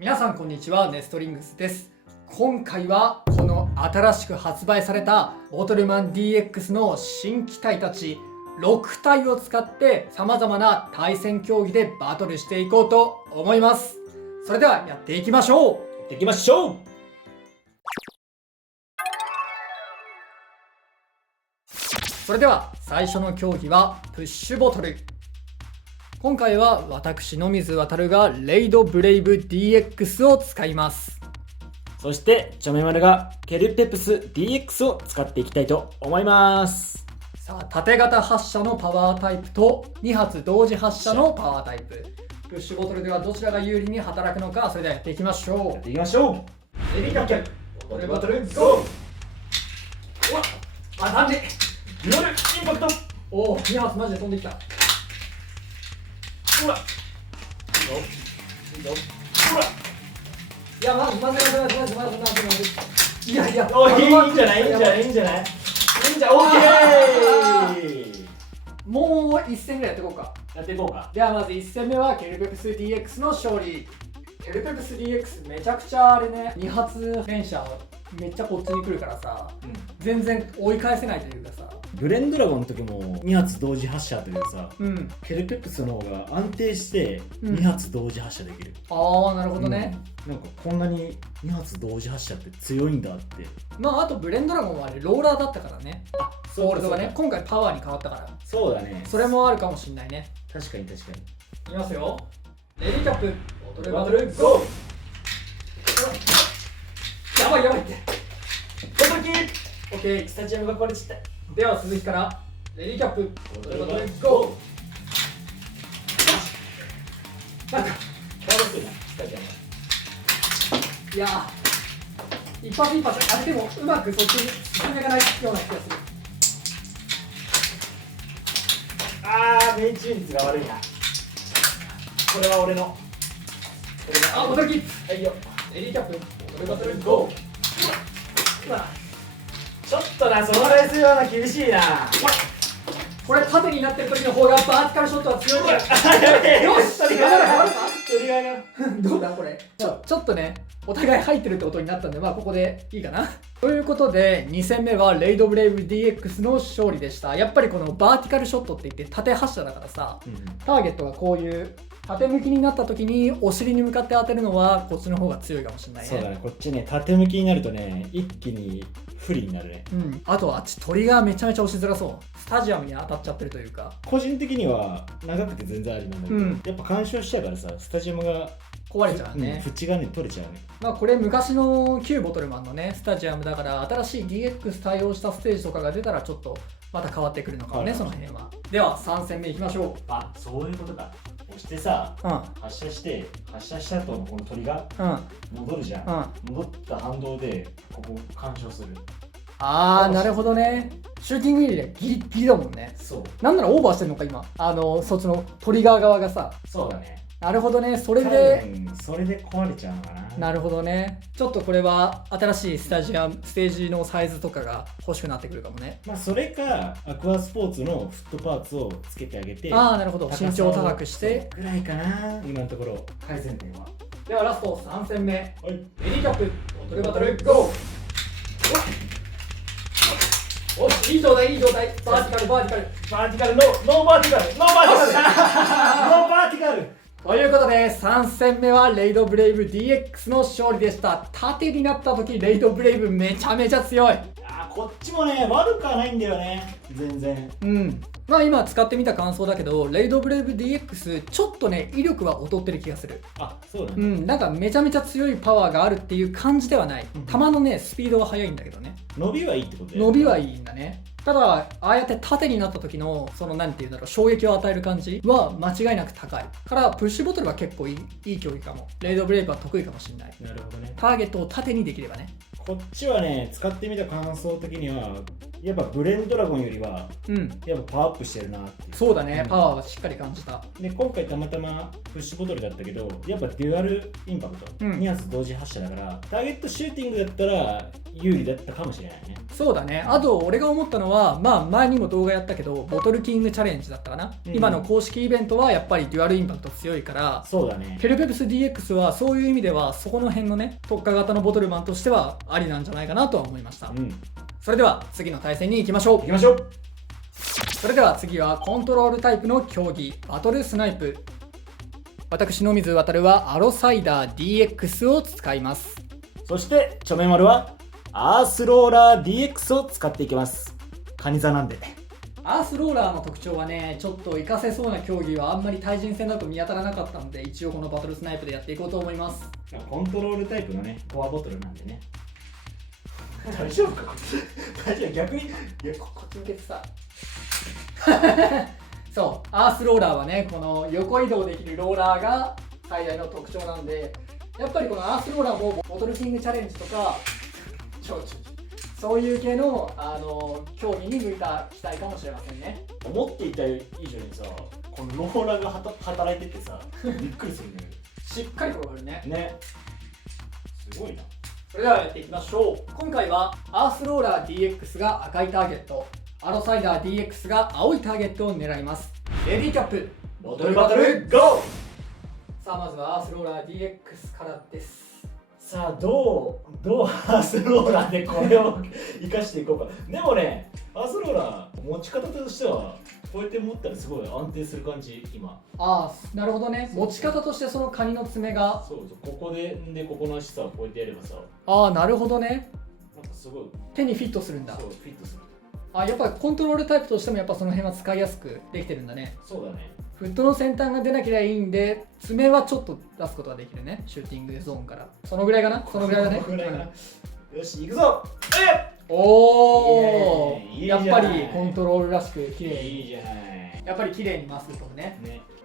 皆さんこんにちは、ネストリングスです。今回はこの新しく発売されたボトルマン DX の新機体たち6体を使って様々な対戦競技でバトルしていこうと思います。それではやっていきましょう。行きましょう。それでは最初の競技はプッシュボトル。今回は私野水航がレイドブレイブ DX を使います。そしてチョメマルがケルペプス DX を使っていきたいと思います。さあ、縦型発射のパワータイプと2発同時発射のパワータイプ。プッシュボトルではどちらが有利に働くのか、それではやっていきましょう。やっていきましょう。レディーキャプテンボトルバトルゴー。うわっ、あ、なんでリアルインパクト。おお、2発マジで飛んできた。ほらいいぞほらいや、まずいやいや、おい、いいんじゃないいいんじゃないいいんじゃないいいんじゃ、オッケー。もう1戦ぐらいやっていこうか。やっていこうか。ではまず1戦目はケルペプス DX の勝利。ケルペプス DX めちゃくちゃあれね、2発連射めっちゃこっちに来るからさ、全然追い返せないというかさ。グレンドラゴンの時も2発同時発射というさ、ケルペプスの方が安定して2発同時発射できる。ああ、なるほどね。なんかこんなに2発同時発射って強いんだって。まああとブレンドラゴンはあれローラーだったからね。あ、ホールドがね、今回パワーに変わったから。そうだね。それもあるかもしんないね。確かに確かに。いきますよ。レディーキャップボトルバトルゴー。やばいやばいって。飛ぶき。オッケー。スタジアムが壊れちゃった。では続きからレディーキャップボトルバトルゴー。なんか倒れてるな、スタジアム。いやー、一発一発あれでもうまくそっちに進めがないような気がする。あー、命中率が悪いな。これは俺の。あ、ボトルキップ。はいよ。レディーキャップボトルバトルゴー。ちょっとな、そのレースような厳しいな。これ縦になってる時の方がバーティカルショットは強いんだよ。よし、鳥がどうだこれ。ちょっとね、お互い入ってるってことになったんで、まあここでいいかな。ということで2戦目はレイドブレイブ DX の勝利でした。やっぱりこのバーティカルショットって言って縦発射だからさ、ターゲットがこういう縦向きになった時にお尻に向かって当てるのはこっちの方が強いかもしれないね。そうだね、こっちね、縦向きになるとね、一気に不利になるね。あとあっち鳥がめちゃめちゃ押しづらそう。スタジアムに当たっちゃってるというか。個人的には長くて全然ありなんだけど、やっぱ干渉しちゃうからさ、スタジアムが壊れちゃうね。縁がね、取れちゃうね。まあこれ昔の旧ボトルマンのねスタジアムだから、新しい DX 対応したステージとかが出たらちょっとまた変わってくるのかもね、その辺は。では3戦目いきましょう。あ、そういうことか。押してさ、発射した後のこの鳥が戻るじゃん。戻った反動でここ干渉する。あー、なるほどね。シューティングエリアギリギリだもんね。そう。なんならオーバーしてんのか今。そっちのトリガー側がさ。そうだね。なるほどね。それで壊れちゃうのかな。なるほどね。ちょっとこれは新しいステージのサイズとかが欲しくなってくるかもね。まあそれかアクアスポーツのフットパーツをつけてあげて、ああ、なるほど。身長を高くしてぐらいかな、今のところ改善点は。ではラスト3戦目、はい、レディーキャップボトルバトルゴー。おし、いい状態いい状態。バーティカルノーバーティカルノーバーティカルということで3戦目はレイドブレイブ DX の勝利でした。縦になった時レイドブレイブめちゃめちゃ強い。こっちもね、悪くはないんだよね、全然。まあ今使ってみた感想だけど、レイドブレイブ DX ちょっとね威力は劣ってる気がする。あ、そうだね。なんかめちゃめちゃ強いパワーがあるっていう感じではない。弾のねスピードは速いんだけどね。伸びはいいってことだよね。伸びはいいんだね。ただああやって縦になった時のそのなんていうんだろう、衝撃を与える感じは間違いなく高いからプッシュボトルは結構いい競技かも。レイドブレイブは得意かもしれない。なるほどね。ターゲットを縦にできればね。こっちはね、使ってみた感想的にはやっぱブレンドラゴンよりはうん、やっぱパワーアップしてるなっていう。そうだね、パワーはしっかり感じた。で今回たまたまプッシュボトルだったけど、やっぱデュアルインパクト、2発同時発射だからターゲットシューティングだったら有利だったかもしれないね。そうだね。あと俺が思ったのは、まあ前にも動画やったけどボトルキングチャレンジだったかな、今の公式イベントはやっぱりデュアルインパクト強いから、そうだね。ペルペプス DX はそういう意味ではそこの辺のね特化型のボトルマンとしてはありなんじゃないかなとは思いました。それでは次の対戦に行きましょう。それでは次はコントロールタイプの競技、バトルスナイプ。私野水航はアロサイダー DX を使います。そしてチョメマルはアースローラー DX を使っていきます。カニ座なんで。アースローラーの特徴はね、ちょっと活かせそうな競技はあんまり対人戦だと見当たらなかったので、一応このバトルスナイプでやっていこうと思います。コントロールタイプのねコアボトルなんでね。大丈夫かこっち。大丈夫、逆に。いや、こっち向けてさ。そう、アースローラーはね、この横移動できるローラーが最大の特徴なんで、やっぱりこのアースローラーもボトルキングチャレンジとかそういう系の、競技に向いた機体かもしれませんね。思っていた以上にさ、このローラーが働いててさ、びっくりするね。しっかり転がるね。ね、すごいな。それではやっていきましょう。今回はアースローラー DX が赤いターゲット、アロサイダー DX が青いターゲットを狙います。レディーキャップ、ボトルバトルゴー。さあまずはアースローラー DX からです。さあどうアースローラーでこれを生かしていこうか。でもね、アースローラー持ち方としてはこうやって持ったらすごい安定する感じ今。ああ、なるほどね。持ち方としてそのカニの爪が、そうそう、ここでここの足さこうやってやればさ、ああなるほどね。なんかすごい手にフィットするんだ。そう、フィットする。あ、やっぱコントロールタイプとしてもやっぱその辺は使いやすくできてるんだね。そうだね。フットの先端が出なければいいんで、爪はちょっと出すことができるね、シューティングゾーンから。そのぐらいかな、そのぐらいだね。よし、行くぞ。おお、いいじゃないやっぱりコントロールらしく綺麗に。いいじゃない。やっぱり綺麗にまっすぐ飛ぶね。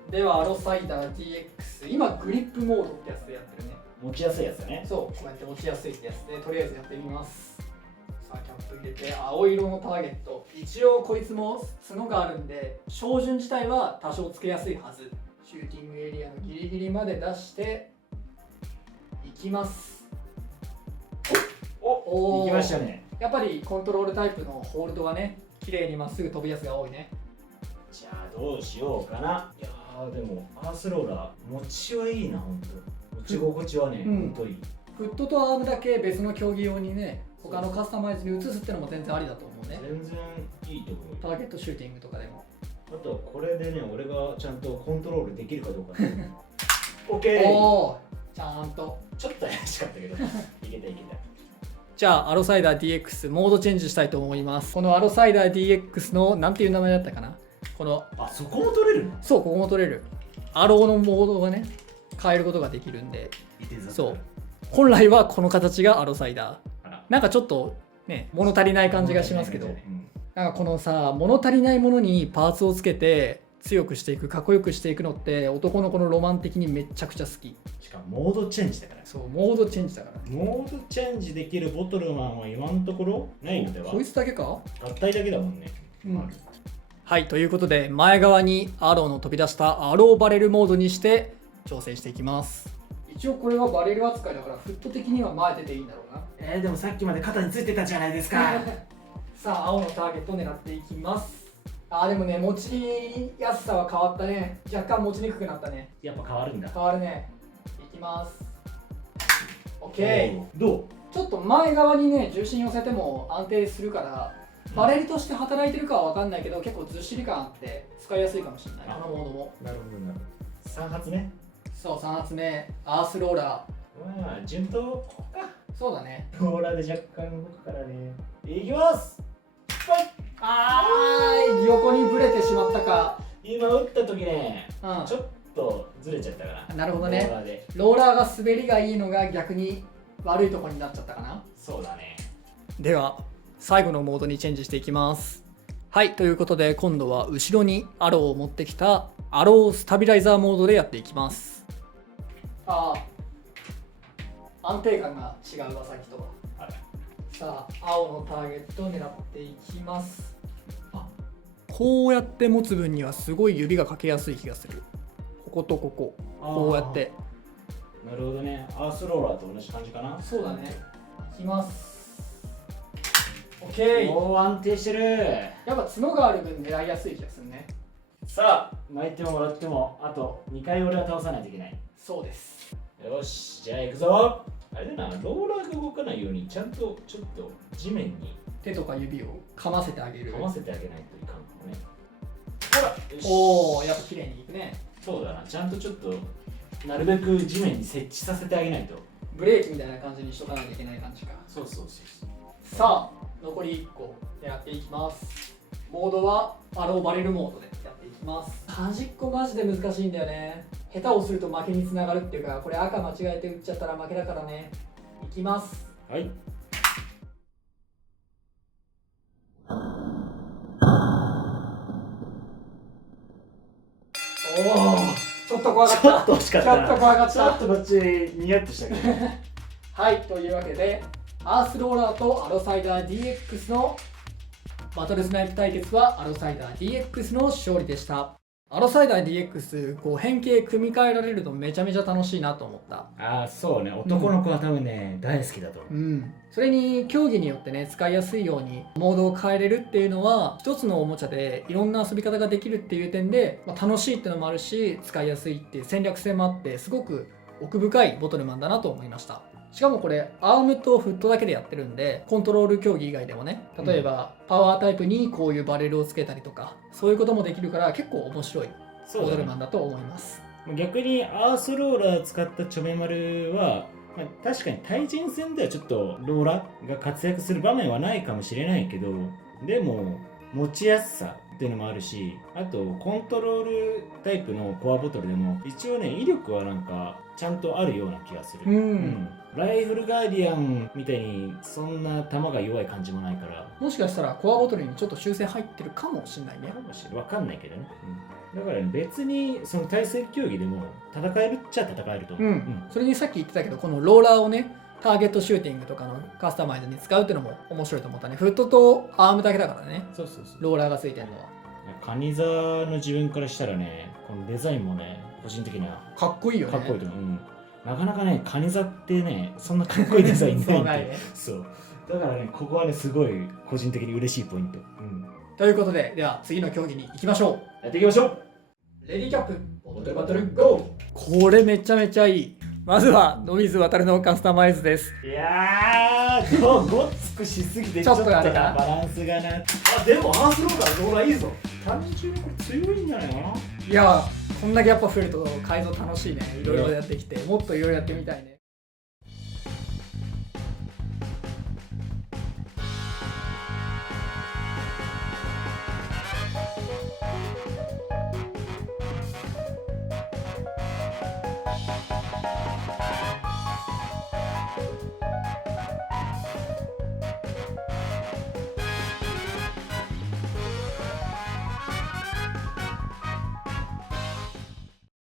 では、アロサイダー DX、今グリップモードってやつでやってるね。持ちやすいやつだね。そう、こうやって持ちやすいってやつで、とりあえずやってみます。さあ、キャップ入れて、青色のターゲット。一応こいつも角があるんで、照準自体は多少つけやすいはず。シューティングエリアのギリギリまで出していきます。お、行きましたね。やっぱりコントロールタイプのホールドはね、綺麗にまっすぐ飛ぶやつが多いね。じゃあどうしようかな。いやーでもアースローラー持ちはいいな、ほんと持ち心地はね、ほんといい。フットとアームだけ別の競技用にね、他のカスタマイズに移すってのも全然ありだと思うね。全然いいと思う。ターゲットシューティングとかでも。あとはこれでね、俺がちゃんとコントロールできるかどうかね。オッケー。おー、ちゃんと。ちょっと怪しかったけどいけたいけた。じゃあアロサイダー DX モードチェンジしたいと思います。このアロサイダー DX のなんていう名前だったかな、この、あ、そこも取れるの？そう、ここも取れる。アローのモードがね、変えることができるんで、そう。本来はこの形がアロサイダー。なんかちょっとね、物足りない感じがしますけど、なんかこのさ、物足りないものにパーツをつけて強くしていく、かっこよくしていくのって男の子のロマン的にめちゃくちゃ好き。しかもモードチェンジだから。そう、モードチェンジだから。モードチェンジできるボトルマンは今のところないのでは。こいつだけか？合体だけだもんね。はい、ということで前側にアローの飛び出したアローバレルモードにして調整していきます。一応これはバレル扱いだからフット的には前出ていいんだろうな。でもさっきまで肩についてたじゃないですか。さあ青のターゲットを狙っていきます。でもね、持ちやすさは変わったね。若干持ちにくくなったね。やっぱ変わるんだ。変わるね。いきます。 OK。 どう？ちょっと前側にね重心寄せても安定するから、バレルとして働いてるかは分かんないけど結構ずっしり感あって使いやすいかもしれない。このモードも。なるほどなるほど。3発目。そう、3発目アースローラー。まあ順当か。そうだね。ローラーで若干動くからね。いきます。横にブレてしまったか。今打った時ね、ちょっとずれちゃったから。なるほどね。ローラーが滑りがいいのが逆に悪いところになっちゃったかな。そうだね。では最後のモードにチェンジしていきます。はい、ということで今度は後ろにアローを持ってきたアロースタビライザーモードでやっていきます。安定感が違うわ、さっきとは。さあ青のターゲットを狙っていきます。こうやって持つ分にはすごい指がかけやすい気がする。こことここ、こうやって。なるほどね。アースローラーと同じ感じかな。そうだね。いきます。OK。おー、安定してる。やっぱ角がある分狙いやすい気がするね。さあ、巻いてももらってもあと2回俺は倒さないといけない。そうです。よし、じゃあ行くぞ。あれだな、ローラーが動かないようにちゃんとちょっと地面に手とか指をかませてあげる。かませてあげないといかんかもね。ほら、よし。おお、やっぱ綺麗にいくね。そうだな、ちゃんとちょっとなるべく地面に設置させてあげないと。ブレーキみたいな感じにしとかないといけない感じか。そうそうそう。さあ、残り1個やっていきます。モードはアローバレルモードでやっていきます。端っこマジで難しいんだよね。下手をすると負けにつながるっていうか、これ赤間違えて打っちゃったら負けだからね。いきます。はい。おお、ちょっと怖かった。ちょっと惜しかったな。ちょっと怖かった。ちょっとこっちニヤッとしたけど。はい、というわけで、アースローラーとアロサイダー DX のバトルスナイプ対決はアロサイダー DX の勝利でした。アロサイダー DX、こう変形組み替えられるとめちゃめちゃ楽しいなと思った。ああ、そうね。男の子は多分ね、大好きだと思う。それに競技によってね、使いやすいようにモードを変えれるっていうのは、一つのおもちゃでいろんな遊び方ができるっていう点で、楽しいっていうのもあるし、使いやすいっていう戦略性もあって、すごく奥深いボトルマンだなと思いました。しかもこれアームとフットだけでやってるんで、コントロール競技以外でもね、例えばパワータイプにこういうバレルをつけたりとか、そういうこともできるから結構面白いボトルマンだと思います。逆にアースローラー使ったチョメマルは、確かに対人戦ではちょっとローラーが活躍する場面はないかもしれないけど、でも持ちやすさっていうのもあるし、あとコントロールタイプのコアボトルでも一応ね、威力はなんかちゃんとあるような気がする。ライフルガーディアンみたいにそんな弾が弱い感じもないから、もしかしたらコアボトルにちょっと修正入ってるかもしれないね。わかんないけどね。だから別にその対戦競技でも戦えるっちゃ戦えると思う。それにさっき言ってたけど、このローラーをね、ターゲットシューティングとかのカスタマイズに使うっていうのも面白いと思ったね。フットとアームだけだからね。そうそうそう。ローラーがついてるのは。カニ座の自分からしたらね、このデザインもね、個人的にはかっこいいよね。かっこいいと思う。なかなかね、カニ座ってね、そんなかっこいいデザインないんで。そうないね。そう。だからね、ここはね、すごい個人的に嬉しいポイント。ということで、では次の競技に行きましょう。やっていきましょう。レディーキャップ、ボトルバトル、ゴー。これめちゃめちゃいい。まずは野水航のカスタマイズです。いやー、ごっつくしすぎてちょっとあれかな、バランスがな。あ、でもアースローラーローラーいいぞ。単純にこれ強いんじゃないかな。いや、こんだけやっぱ増えると改造楽しいね。いろいろやってきて、もっといろいろやってみたいね。